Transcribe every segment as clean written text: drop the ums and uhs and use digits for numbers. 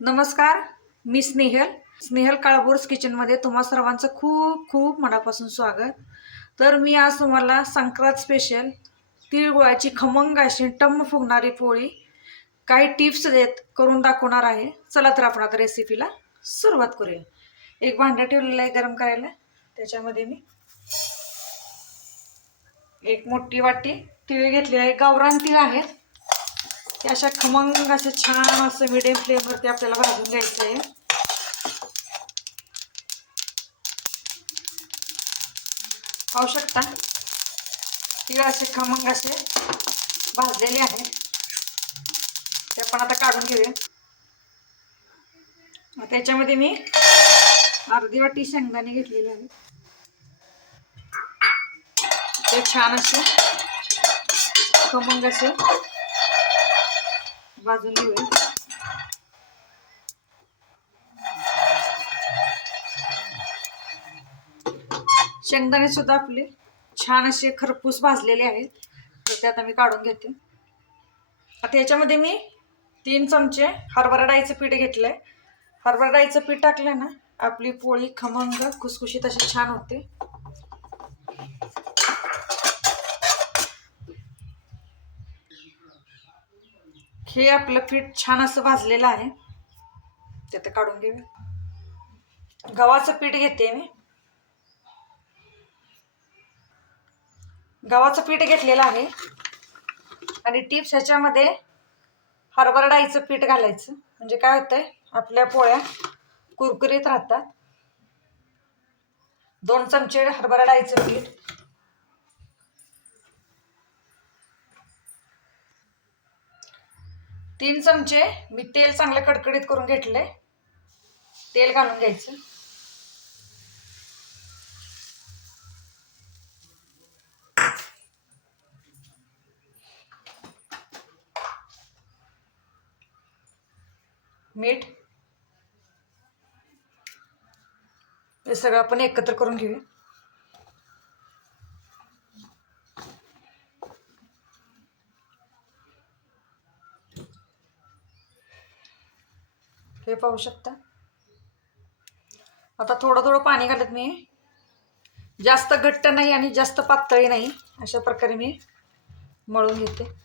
नमस्कार. मी स्नेहल काळभोर्स किचनमध्ये तुम्हा सर्वांचं खूप खूप मनापासून स्वागत. तर मी आज तुम्हाला संक्रांत स्पेशल तिळगुळाची खमंग अशी टम्म फुगणारी पोळी काही टिप्स देत करून दाखवणार आहे. चला तर आपण आता रेसिपीला सुरुवात करूया. एक भांडं ठेवलेलं आहे गरम करायला. त्याच्यामध्ये मी एक मोठी वाटी तीळ घेतली आहे. गावरान तीळ आहेत. ते अशा खमंग असे छान असं मिडियम फ्लेमवरती आपल्याला भाजून घ्यायचं आहे. पाहू शकता तीळ असे खमंग असे भाजलेले आहेत. ते आपण आता काढून घेऊया. त्याच्यामध्ये मी अर्धी वाटी शेंगदाणे घेतलेले आहेत. ते छान असे खमंग असे भाजून घेऊया. शेंगदाणे सुद्धा आपले छान असे खरपूस भाजलेले आहेत. तर ते आता मी काढून घेते. आता याच्यामध्ये मी 3 चमचे हरभरा डाळीचं पीठ घेतलंय. हरभरा डाळीचं पीठ टाकलं ना आपली पोळी खमंग खुसखुशीत अशी छान होते. हे आपलं पीठ छान असं भाजलेलं आहे. ते आता काढून घेऊया. गव्हाचं पीठ घेते मी. गव्हाचं पीठ घेतलेलं आहे. आणि टिप्स ह्याच्यामध्ये हरभरा डाळीचं पीठ घालायचं. म्हणजे काय होतंय आपल्या पोळ्या कुरकुरीत राहतात. 2 चमचे हरभरा डाळीचं पीठ, 3 चमचे मी तेल चांगलं कडकडीत करून घेतलंय. तेल घालून घ्यायचं. मीठ हे सगळं आपण एकत्र करून घेऊया. हे पाहू शकता. आता थोडं थोडं पाणी घालत मी. जास्त घट्ट नाही आणि जास्त पातळी नाही, अशा प्रकारे मी मळून घेते.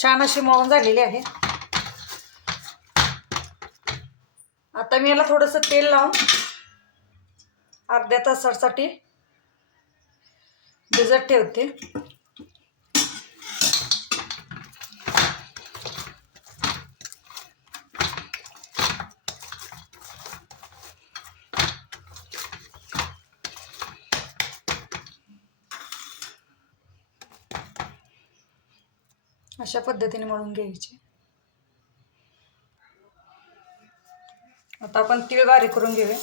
छान अशी मळून झालेली आहे. आता मी याला थोडंसं तेल लावून अर्ध्या तासासाठी भिजत ठेवते. अशा पद्धतीने मळून घ्यायची. आता आपण तीळ बारीक करून घेऊया.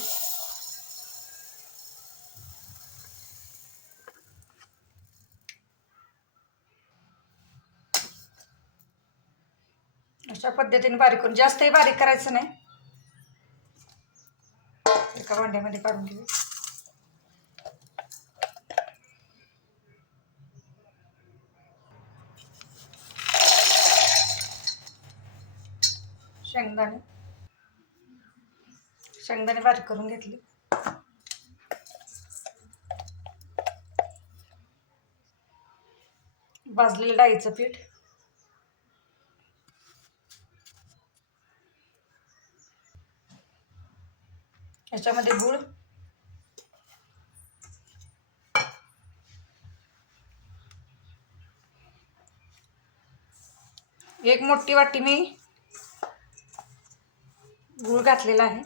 अशा पद्धतीने बारीक करून, जास्तही बारीक करायचं नाही. एका भांड्यामध्ये काढून घेऊया. शेंगदाणे बारीक करून घेतले. भाजलेलं डाळीचं पीठ, याच्यामध्ये गूळ, एक मोठी वाटी मी गूळ घातलेला आहे.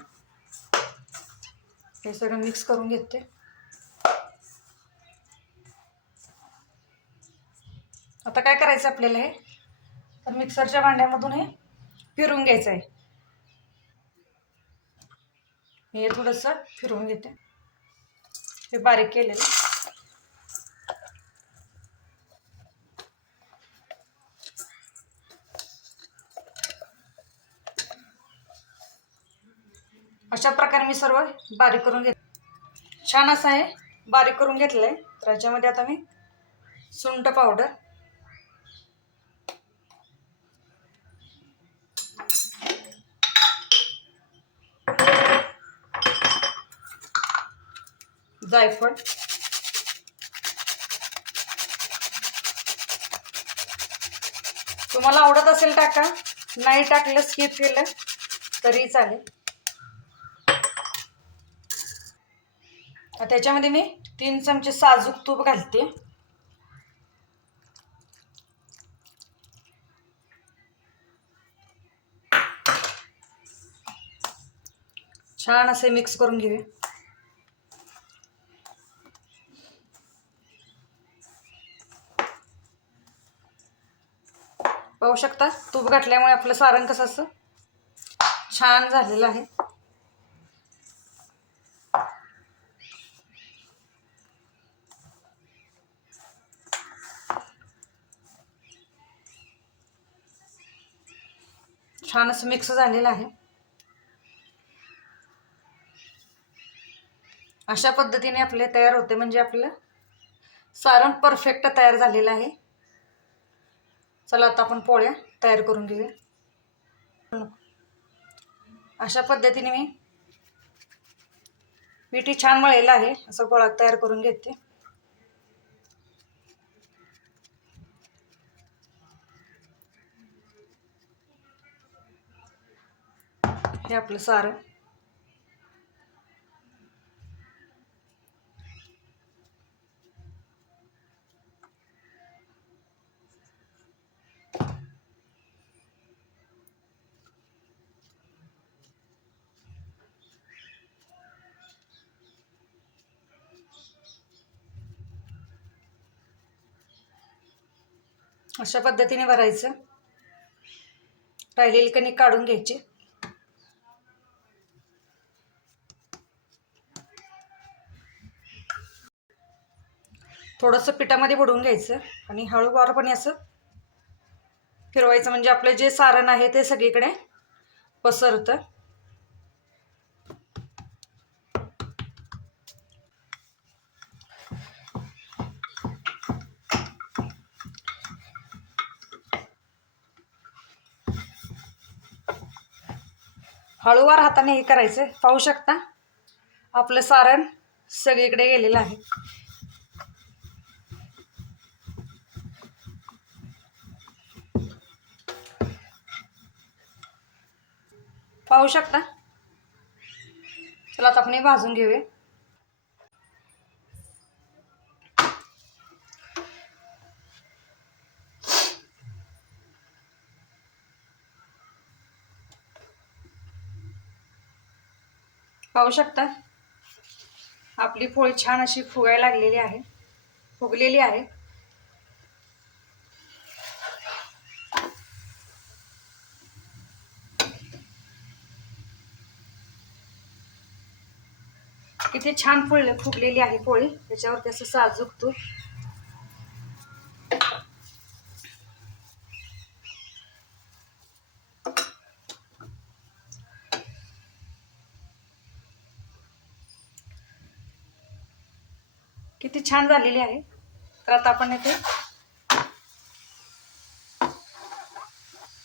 हे सगळं मिक्स करून घेते. आता काय करायचं आपल्याला, हे तर मिक्सरच्या भांड्यामधून हे फिरवून घ्यायचं आहे. हे थोडंसं फिरवून घेते. हे बारीक केलेलं. अशा प्रकारे मी सर्व बारीक करून छान असं आहे बारीक करून घेतलं आहे. तर याच्यामध्ये आता मी सुंठ पावडर, जायफळ, तुम्हाला आवडत असेल टाका, नाही टाकलं स्किप केलं तरी चालेल. त्याच्यामध्ये मी 3 चमचे साजूक तूप घालते. छान असे मिक्स करून घेऊया. पाहू शकता तूप घातल्यामुळे आपलं सारण कसं असं छान झालेलं आहे. छान असं मिक्स झालेलं आहे. अशा पद्धतीने आपले तयार होते म्हणजे आपलं सारण परफेक्ट तयार झालेलं आहे. चला आता आपण पोळ्या तयार करून घेऊया. अशा पद्धतीने मी पिठी छान मळलेलं आहे. असं गोळा तयार करून घेते. हे आपलं सारण अशा पद्धतीने भरायचं. राहिलेली कणिक काढून घ्यायची. थोडंसं पिठामध्ये बुडवून घ्यायचं आणि हळूवारपणे असं फिरवायचं म्हणजे आपलं जे सारण आहे ते सगळीकडे पसरतं. हळूवार हाताने हे करायचं. पाहू शकता आपलं सारण सगळीकडे गेलेलं आहे. पाहू शकता. चला आता आपण हे भाजून घेऊया. पाहू शकता आपली पोळी छान अशी फुगायला लागलेली आहे, फुगलेली आहे. किती छान फुगलेली आहे पोळी. त्याच्यावरती असं साजूक तूप. किती छान झालेली आहे. तर आता आपण इथे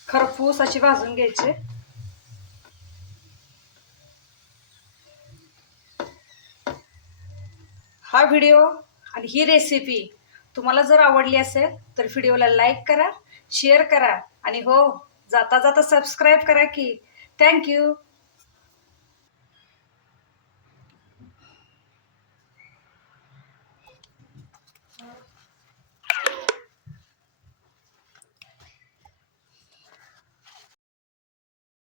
खरपूस अशी भाजून घ्यायची. हा व्हिडिओ आणि ही रेसिपी तुम्हाला जर आवडली असेल तर व्हिडिओला लाईक करा, शेअर करा आणि हो जाता जाता सबस्क्राईब करा की. थँक्यू.